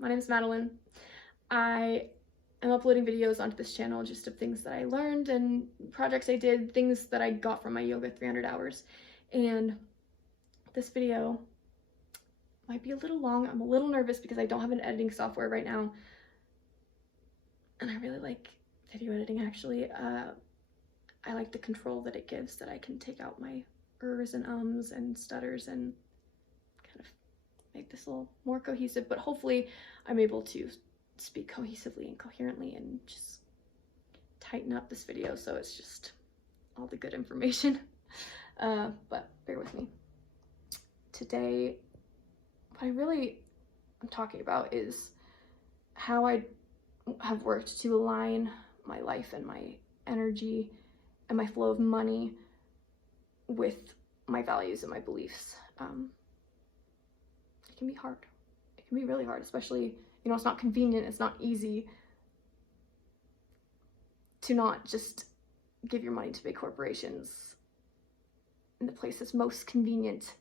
My name is Madeline. I am uploading videos onto this channel just of things that I learned and projects I did, things that I got from my yoga 300 hours. And this video might be a little long. I'm a little nervous because I don't have an editing software right now. And I really like video editing, actually. I like the control that it gives, that I can take out my ers and ums and stutters and kind of make this a little more cohesive, but hopefully I'm able to speak cohesively and coherently and just tighten up this video so it's just all the good information. But bear with me. Today, what I really am talking about is how I have worked to align my life and my energy and my flow of money with my values and my beliefs. It can be hard. It can be really hard, especially, it's not convenient, it's not easy to not just give your money to big corporations in the place that's most convenient.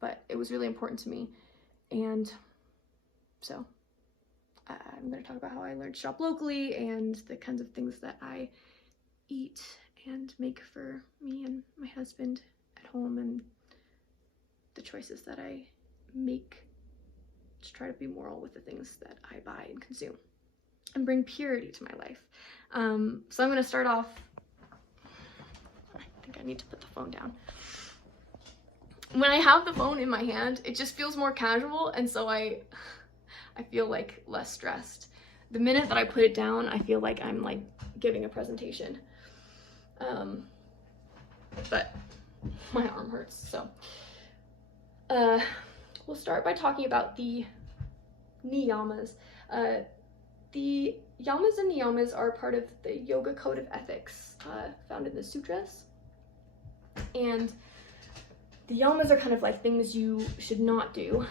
But it was really important to me. And so I'm going to talk about how I learned to shop locally and the kinds of things that I eat and make for me and my husband at home, and the choices that I make to try to be moral with the things that I buy and consume and bring purity to my life. So I'm going to start off. I think I need to put the phone down. When I have the phone in my hand, it just feels more casual, and so I feel like less stressed. The minute that I put it down, I feel like I'm like giving a presentation. But my arm hurts, so. We'll start by talking about the Niyamas. The yamas and niyamas are part of the yoga code of ethics found in the sutras. And the yamas are kind of like things you should not do.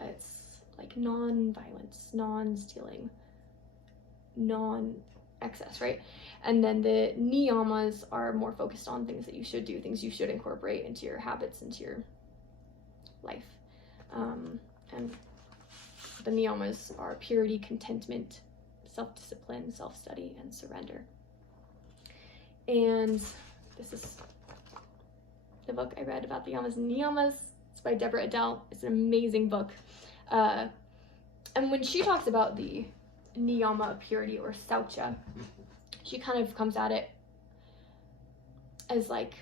It's like non-violence, non-stealing, non-excess, right? And then the niyamas are more focused on things that you should do, things you should incorporate into your habits, into your life. And the niyamas are purity, contentment, self-discipline, self-study, and surrender. And this is the book I read about the yamas and niyamas. It's by Deborah Adele. It's an amazing book. And when she talks about the niyama of purity, or saucha, she kind of comes at it as like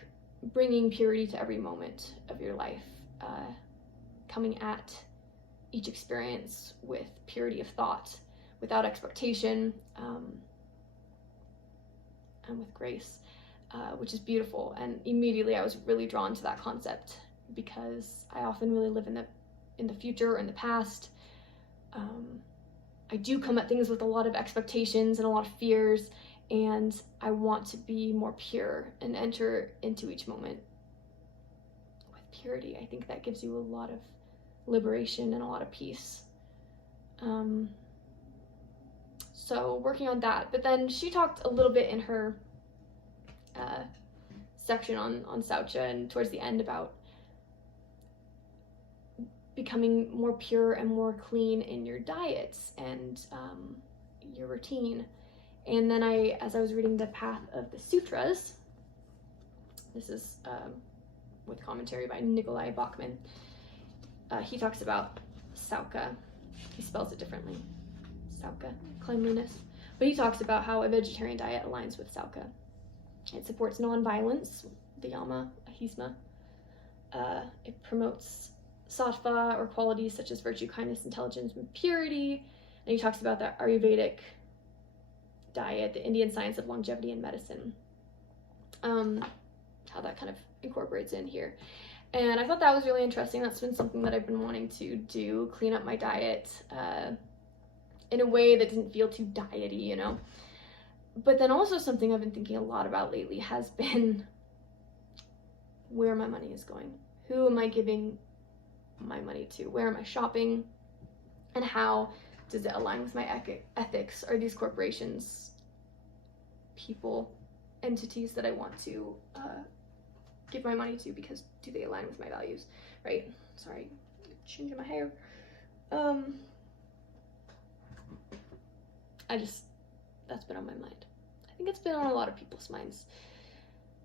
bringing purity to every moment of your life, coming at each experience with purity of thought, without expectation, and with grace, which is beautiful. And immediately I was really drawn to that concept because I often really live in the future or in the past. I do come at things with a lot of expectations and a lot of fears, and I want to be more pure and enter into each moment with purity. I think that gives you a lot of liberation and a lot of peace. So working on that. But then she talked a little bit in her section on saucha and towards the end about becoming more pure and more clean in your diets and your routine. And then as I was reading the Path of the Sutras, this is with commentary by Nikolai Bachman, he talks about saucha. He spells it differently. Saucha, cleanliness. But he talks about how a vegetarian diet aligns with saucha. It supports non-violence, the yama, ahisma. It promotes sattva, or qualities such as virtue, kindness, intelligence, and purity. And he talks about the Ayurvedic diet, the Indian science of longevity and medicine. How that kind of incorporates in here. And I thought that was really interesting. That's been something that I've been wanting to do, clean up my diet in a way that didn't feel too diety, But then also something I've been thinking a lot about lately has been where my money is going. Who am I giving my money to? Where am I shopping? And how does it align with my ethics? Are these corporations people, entities that I want to give my money to because do they align with my values, right? Sorry, changing my hair. um, that's been on my mind. I think it's been on a lot of people's minds.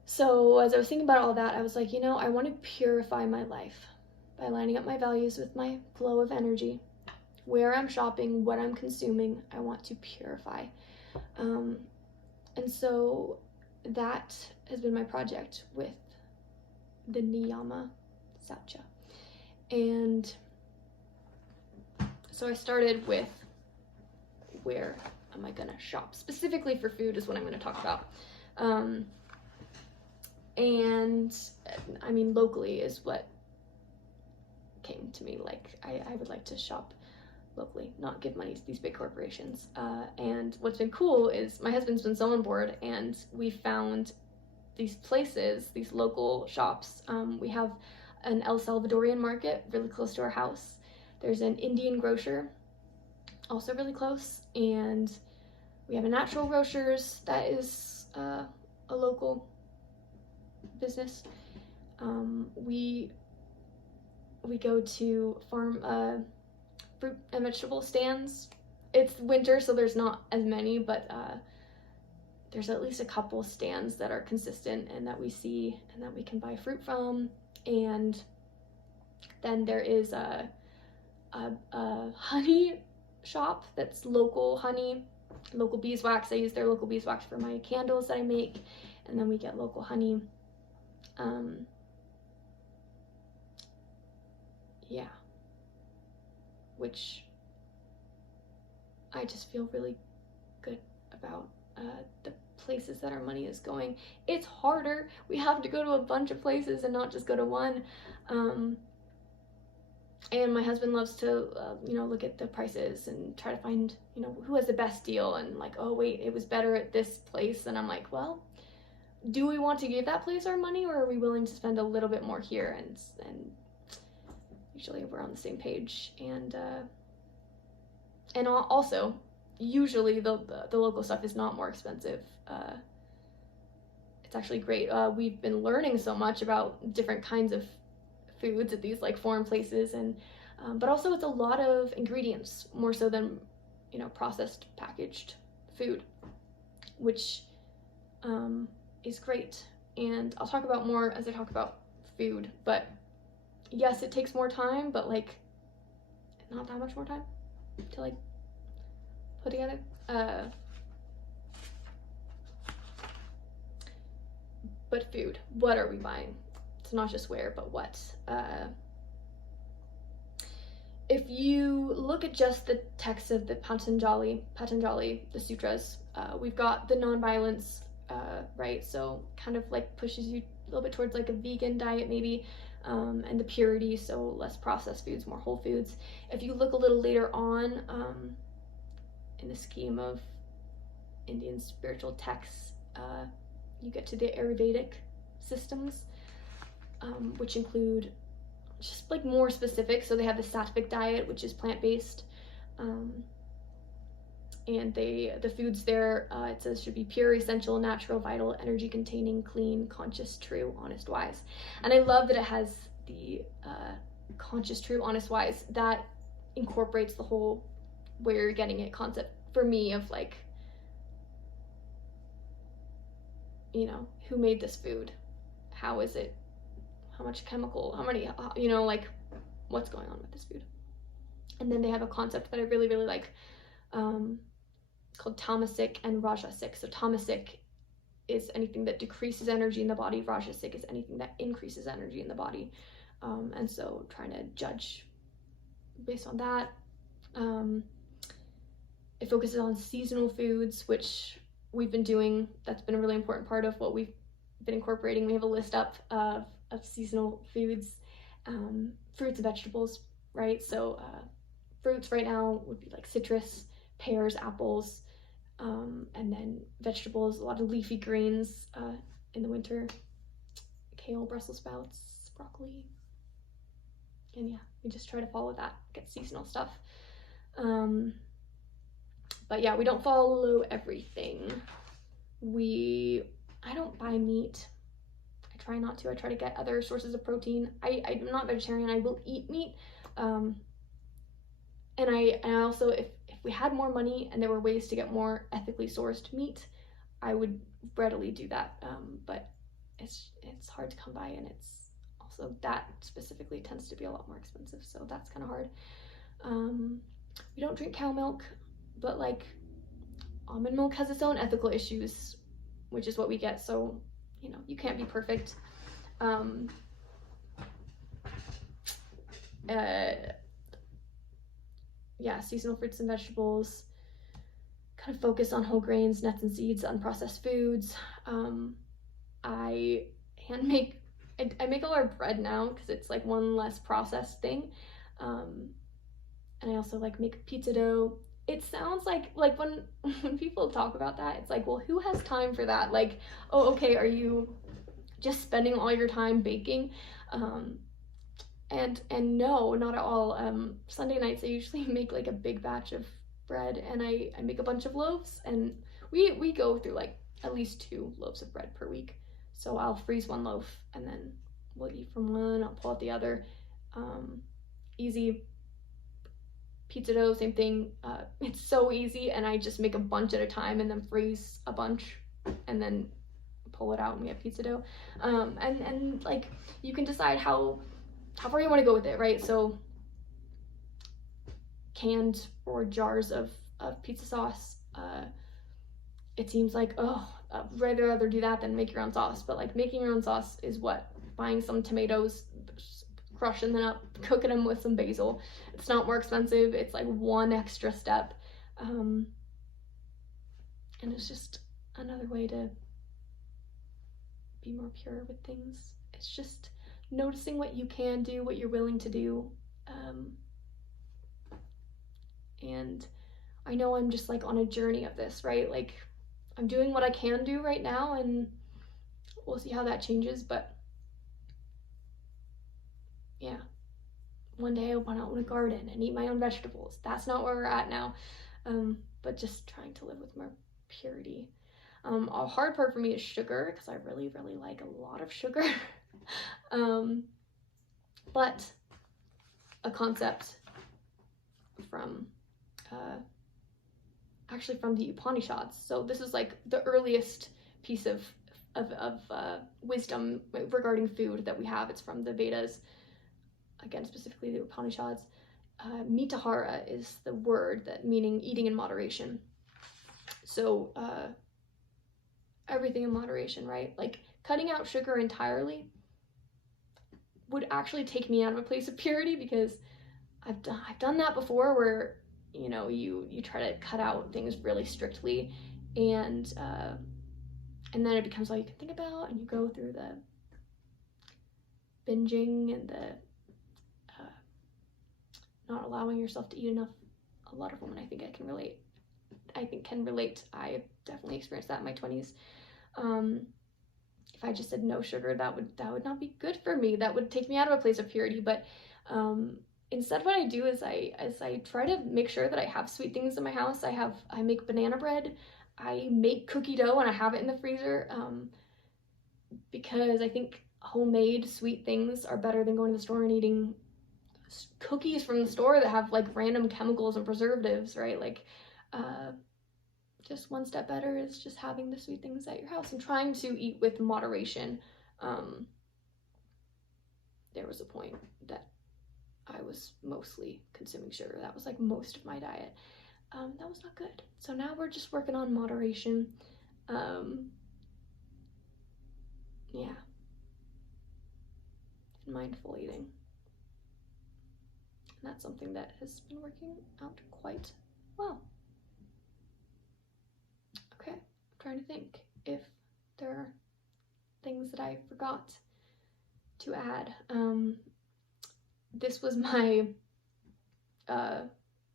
So as I was thinking about all that, I was like, I want to purify my life by lining up my values with my flow of energy. Where I'm shopping, what I'm consuming, I want to purify. And so that has been my project with the Niyama Saucha. And so I started with, where am I gonna shop? Specifically for food is what I'm gonna talk about. And I mean, locally is what came to me. Like, I would like to shop locally, not give money to these big corporations. And what's been cool is my husband's been so on board, and we found these places, these local shops. We have an El Salvadorian market really close to our house. There's an Indian grocer also really close, and we have a natural grocers that is a local business. We go to farm fruit and vegetable stands. It's winter, so there's not as many, but there's at least a couple stands that are consistent and that we see and that we can buy fruit from. And then there is a honey shop that's local honey, local beeswax. I use their local beeswax for my candles that I make, and then we get local honey. Yeah, which I just feel really good about. The places that our money is going. It's harder. We have to go to a bunch of places and not just go to one. And my husband loves to, look at the prices and try to find, who has the best deal, and like, oh wait, it was better at this place. And I'm like, well, do we want to give that place our money, or are we willing to spend a little bit more here? And usually we're on the same page. And also, usually the local stuff is not more expensive. It's actually great. We've been learning so much about different kinds of foods at these like foreign places, and but also it's a lot of ingredients, more so than processed packaged food, which is great. And I'll talk about more as I talk about food. But yes, it takes more time, but like not that much more time to like put together. But food, what are we buying? It's not just where, but what. If you look at just the text of the Patanjali, the sutras, we've got the non-violence, right? So kind of like pushes you a little bit towards like a vegan diet maybe, and the purity, so less processed foods, more whole foods. If you look a little later on, in the scheme of Indian spiritual texts, you get to the Ayurvedic systems, which include just like more specific. So they have the sattvic diet, which is plant-based, and the foods there, it says, should be pure, essential, natural, vital, energy containing, clean, conscious, true, honest, wise. And I love that it has the conscious, true, honest, wise. That incorporates the whole where you're getting it concept for me of like, who made this food? How is it? How much chemical? How many, like what's going on with this food? And then they have a concept that I really, really like, called tamasic and rajasic. So tamasic is anything that decreases energy in the body. Rajasic is anything that increases energy in the body. And so trying to judge based on that. It focuses on seasonal foods, which we've been doing. That's been a really important part of what we've been incorporating. We have a list up of seasonal foods, fruits and vegetables, right? So fruits right now would be like citrus, pears, apples, and then vegetables, a lot of leafy greens in the winter, kale, Brussels sprouts, broccoli. And yeah, we just try to follow that, get seasonal stuff. But yeah, we don't follow everything. I don't buy meat. I try not to. I try to get other sources of protein. I'm not vegetarian. I will eat meat. And I also, if we had more money and there were ways to get more ethically sourced meat, I would readily do that. But it's hard to come by, and it's also, that specifically tends to be a lot more expensive, so that's kind of hard. We don't drink cow milk, but like almond milk has its own ethical issues, which is what we get. So, you know, you can't be perfect. Yeah, seasonal fruits and vegetables, kind of focus on whole grains, nuts and seeds, unprocessed foods. I make a lot of bread now because it's like one less processed thing. And I also like make pizza dough. It sounds like when people talk about that, it's like, well, who has time for that? Like, oh, okay, are you just spending all your time baking? And no, not at all. Sunday nights I usually make like a big batch of bread, and I make a bunch of loaves, and we go through like at least 2 loaves of bread per week. So I'll freeze one loaf, and then we'll eat from one, I'll pull out the other. Easy. Pizza dough, same thing. It's so easy, and I just make a bunch at a time and then freeze a bunch and then pull it out, and we have pizza dough. And like, you can decide how far you want to go with it, right? So canned or jars of pizza sauce, it seems like, oh, I'd rather do that than make your own sauce. But like, making your own sauce is what? Buying some tomatoes, crushing them up, cooking them with some basil. It's not more expensive. It's like one extra step. And it's just another way to be more pure with things. It's just noticing what you can do, what you're willing to do. And I know I'm just like on a journey of this, right? Like, I'm doing what I can do right now, and we'll see how that changes. But yeah, one day I want to own a garden and eat my own vegetables. That's not where we're at now. But just trying to live with more purity. A hard part for me is sugar, because I really, really like a lot of sugar. But a concept from actually from the Upanishads. So this is like the earliest piece of wisdom regarding food that we have. It's from the Vedas, again, specifically the Upanishads. Mitahara is the word, that meaning eating in moderation. So everything in moderation, right? Like, cutting out sugar entirely would actually take me out of a place of purity, because I've done that before, where, you know, you try to cut out things really strictly, and then it becomes all you can think about, and you go through the binging and the not allowing yourself to eat enough. A lot of women, I think, can relate. I definitely experienced that in my 20s. If I just said no sugar, that would not be good for me. That would take me out of a place of purity. But instead, what I do is I try to make sure that I have sweet things in my house. I make banana bread. I make cookie dough, and I have it in the freezer, because I think homemade sweet things are better than going to the store and eating cookies from the store that have like random chemicals and preservatives, right? Like, just one step better is just having the sweet things at your house and trying to eat with moderation. There was a point that I was mostly consuming sugar. That was like most of my diet. That was not good. So now we're just working on moderation. Yeah. And mindful eating. And that's something that has been working out quite well. Okay, I'm trying to think if there are things that I forgot to add. This was my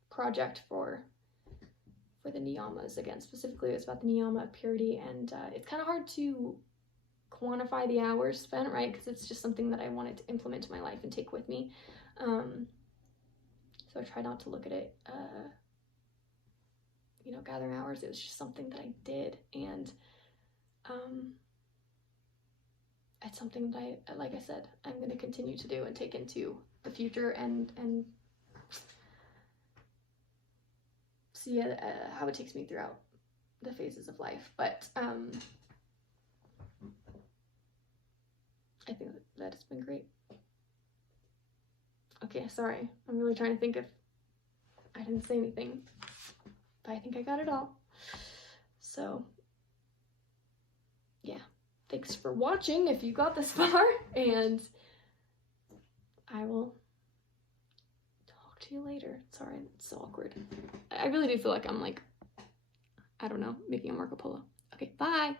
project for the Niyamas. Again, specifically it's about the Niyama of purity, and it's kind of hard to quantify the hours spent, right? Because it's just something that I wanted to implement in my life and take with me. So I try not to look at it, gathering hours. It was just something that I did, and it's something that like I said, I'm going to continue to do and take into the future, and see how it takes me throughout the phases of life. But I think that has been great. Okay, sorry. I'm really trying to think if I didn't say anything, but I think I got it all. So, yeah. Thanks for watching if you got this far, and I will talk to you later. Sorry, it's so awkward. I really do feel like I'm like, I don't know, making a Marco Polo. Okay, bye!